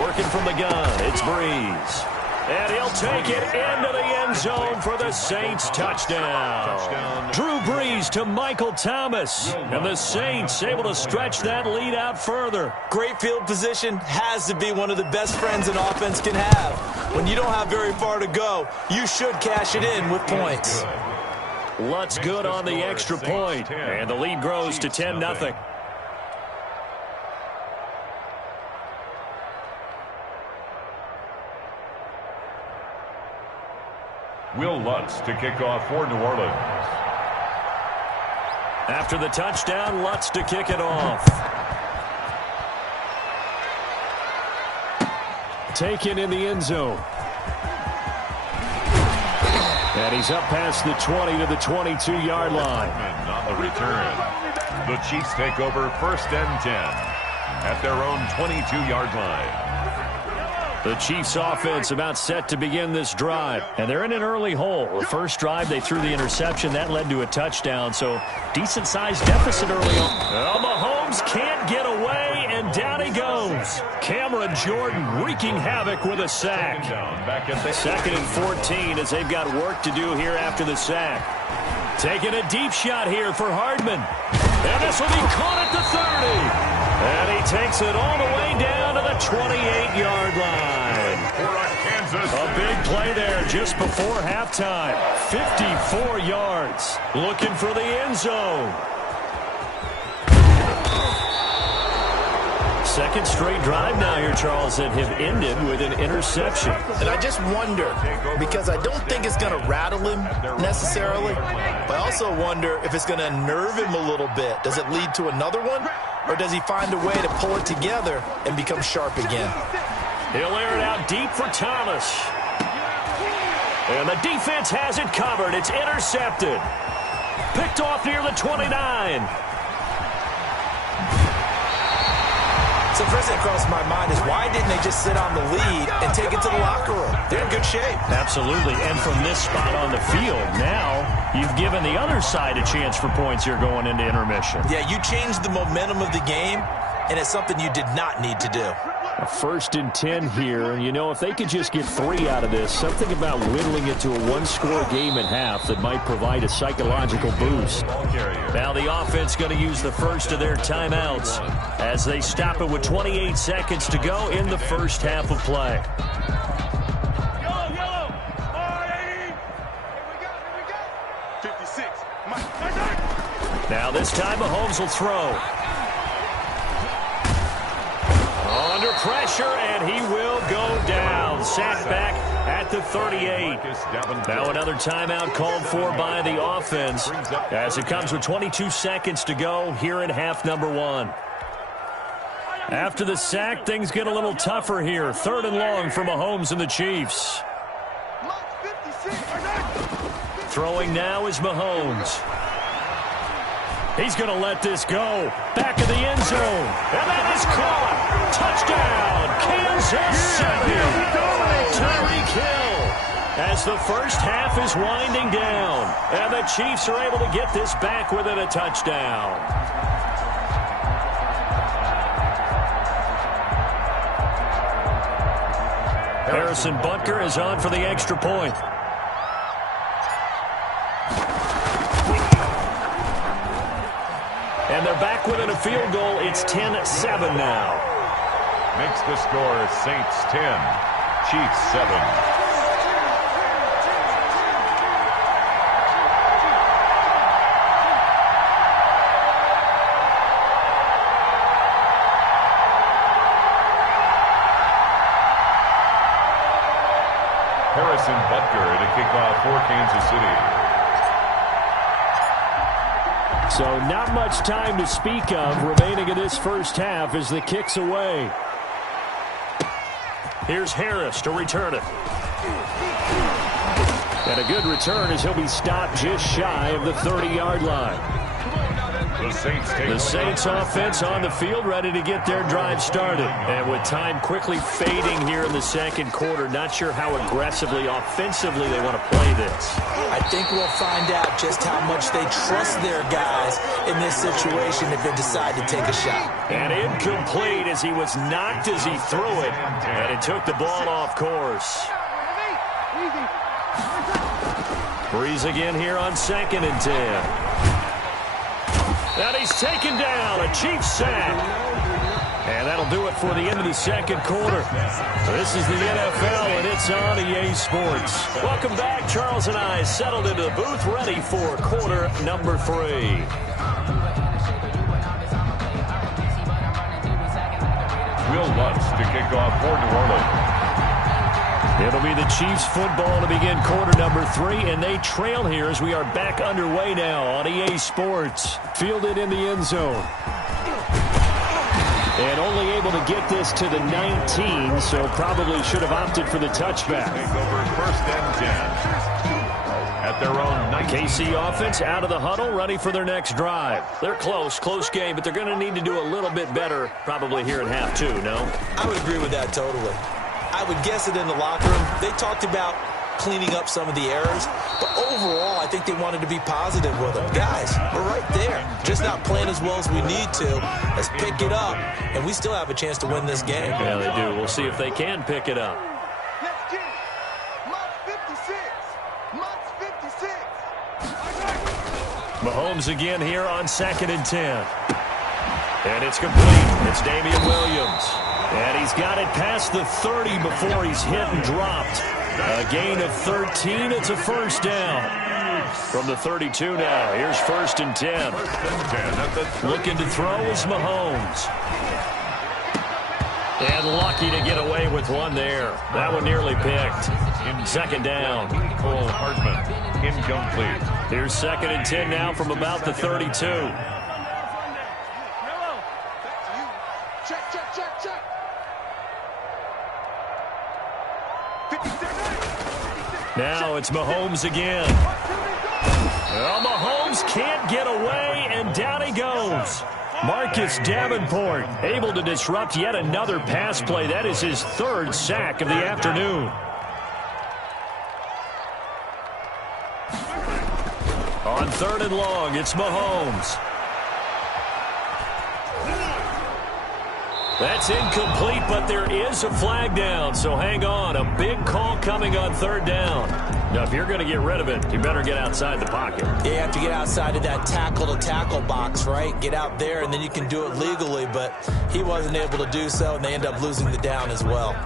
Working from the gun, it's Breeze. And he'll take it into the end zone for the Saints touchdown. Drew Brees to Michael Thomas. And the Saints able to stretch that lead out further. Great field position has to be one of the best friends an offense can have. When you don't have very far to go, you should cash it in with points. Lutz good on the extra point, and the lead grows to 10-0. Will Lutz to kick off for New Orleans. After the touchdown, Lutz to kick it off. Taken in the end zone. And he's up past the 20 to the 22-yard line. On the return, the Chiefs take over 1st and 10 at their own 22-yard line. The Chiefs offense about set to begin this drive. And they're in an early hole. The first drive, they threw the interception. That led to a touchdown. So decent-sized deficit early on. Well, Mahomes can't get away, and down he goes. Cameron Jordan wreaking havoc with a sack. 2nd and 14 as they've got work to do here after the sack. Taking a deep shot here for Hardman. And this will be caught at the 30. And he takes it all the way down to the 28-yard line. A big play there just before halftime. 54 yards. Looking for the end zone. Second straight drive now here, Charles, that have ended with an interception. And I just wonder, because I don't think it's going to rattle him necessarily, but I also wonder if it's going to nerve him a little bit. Does it lead to another one? Or does he find a way to pull it together and become sharp again? He'll air it out deep for Thomas. And the defense has it covered. It's intercepted. Picked off near the 29. So first thing that crossed my mind is why didn't they just sit on the lead and take it to the locker room? They're in good shape. Absolutely. And from this spot on the field, now you've given the other side a chance for points here going into intermission. Yeah, you changed the momentum of the game, and it's something you did not need to do. A 1st and 10 here. And, you know, if they could just get 3 out of this, something about whittling it to a 1-score game at half that might provide a psychological boost. Now the offense going to use the first of their timeouts as they stop it with 28 seconds to go in the first half of play. Now this time Mahomes will throw. Under pressure, and he will go down. Sacked back at the 38. Now another timeout called for by the offense as it comes with 22 seconds to go here in half number 1. After the sack, things get a little tougher here. 3rd and long for Mahomes and the Chiefs. Throwing now is Mahomes. He's going to let this go. Back of the end zone. And that is caught. Touchdown, Kansas City. Tyreek Hill as the first half is winding down. And the Chiefs are able to get this back within a touchdown. Harrison Butker is on for the extra point. And they're back within a field goal. It's 10-7 now. Makes the score Saints 10, Chiefs 7. Harrison Butker to kick off for Kansas City. So not much time to speak of remaining in this first half as the kick's away. Here's Harris to return it. And a good return as he'll be stopped just shy of the 30-yard line. The Saints offense on the field, ready to get their drive started. And with time quickly fading here in the second quarter, not sure how aggressively, offensively they want to play this. I think we'll find out just how much they trust their guys in this situation if they decide to take a shot. And incomplete as he was knocked as he threw it. And it took the ball off course. Breeze again here on 2nd and 10. And he's taken down, a Chiefs sack. And that'll do it for the end of the second quarter. This is the NFL, and it's on EA Sports. Welcome back. Charles and I settled into the booth, ready for quarter number 3. Will Lutz to kick off for New Orleans. It'll be the Chiefs football to begin quarter number 3, and they trail here as we are back underway now on EA Sports. Fielded in the end zone. And only able to get this to the 19, so probably should have opted for the touchback. Take over 1st and 10 at their own 19. KC offense out of the huddle, ready for their next drive. They're close game, but they're going to need to do a little bit better probably here in half 2, no? I would agree with that totally. I would guess it in the locker room. They talked about cleaning up some of the errors, but overall, I think they wanted to be positive with them. Guys, we're right there. Just not playing as well as we need to. Let's pick it up, and we still have a chance to win this game. Yeah, they do. We'll see if they can pick it up. Let's get it. Month 56. Month 56. Mahomes again here on 2nd and 10. And it's complete. It's Damian Williams. And he's got it past the 30 before he's hit and dropped. A gain of 13. It's a first down. From the 32 now. Here's 1st and 10. Looking to throw is Mahomes. And lucky to get away with one there. That one nearly picked. 2nd down. Cole Hartman, incomplete. Here's 2nd and 10 now from about the 32. Check, check, check, check. Now it's Mahomes again. Well, Mahomes can't get away, and down he goes. Marcus Davenport able to disrupt yet another pass play. That is his 3rd sack of the afternoon. On 3rd and long, it's Mahomes. That's incomplete, but there is a flag down, so hang on. A big call coming on third down. Now, if you're going to get rid of it, you better get outside the pocket. You have to get outside of that tackle-to-tackle box, right? Get out there, and then you can do it legally, but he wasn't able to do so, and they end up losing the down as well.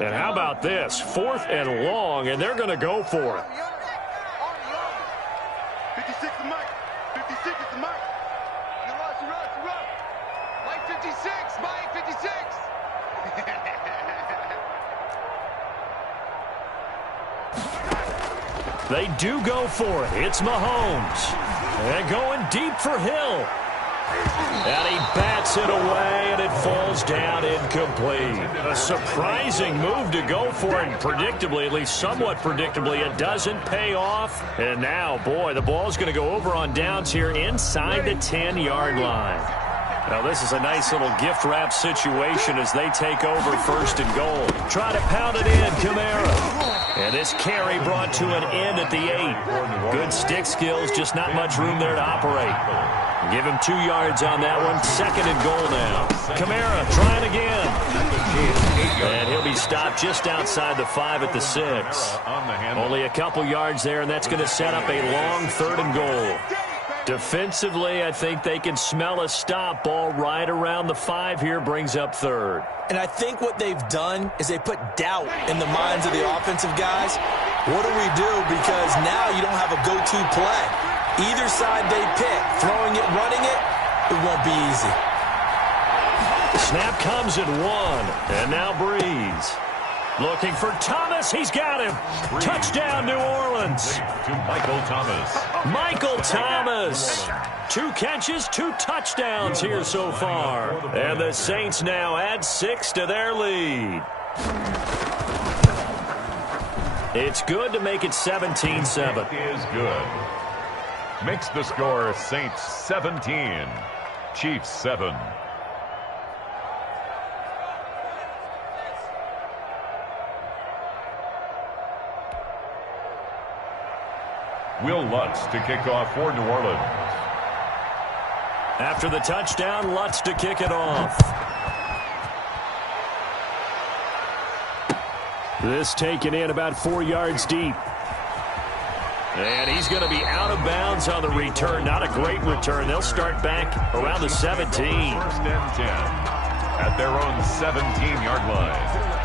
And how about this? 4th and long, and they're going to go for it. 56 is Mike. 56 is the Mike. You rush. Mike 56. Mike 56. They do go for it. It's Mahomes. And going deep for Hill. And he bats it away, and it falls down incomplete. A surprising move to go for it, predictably, at least somewhat predictably. It doesn't pay off. And now, boy, the ball's going to go over on downs here inside the 10-yard line. Now, this is a nice little gift wrap situation as they take over 1st and goal. Try to pound it in, Kamara. And this carry brought to an end at the 8. Good stick skills, just not much room there to operate. Give him 2 yards on that one. 2nd and goal now. Kamara trying again. And he'll be stopped just outside the 5 at the 6. Only a couple yards there, and that's going to set up a long 3rd and goal. Defensively, I think they can smell a stop. Ball right around the 5 here, brings up 3rd. And I think what they've done is they put doubt in the minds of the offensive guys. What do we do? Because now you don't have a go-to play. Either side they pick, throwing it, running it, it won't be easy. Snap comes at 1, and now Breeze. Looking for Thomas. He's got him. Touchdown, New Orleans. To Michael Thomas. Michael Thomas. 2 catches, 2 touchdowns here so far. And the Saints now add 6 to their lead. It's good to make it 17-7. It is good. Makes the score Saints 17, Chiefs 7. Will Lutz to kick off for New Orleans. After the touchdown, Lutz to kick it off. This taken in about 4 yards deep. And he's going to be out of bounds on the return. Not a great return. They'll start back around the 17. 1st and 10 at their own 17-yard line.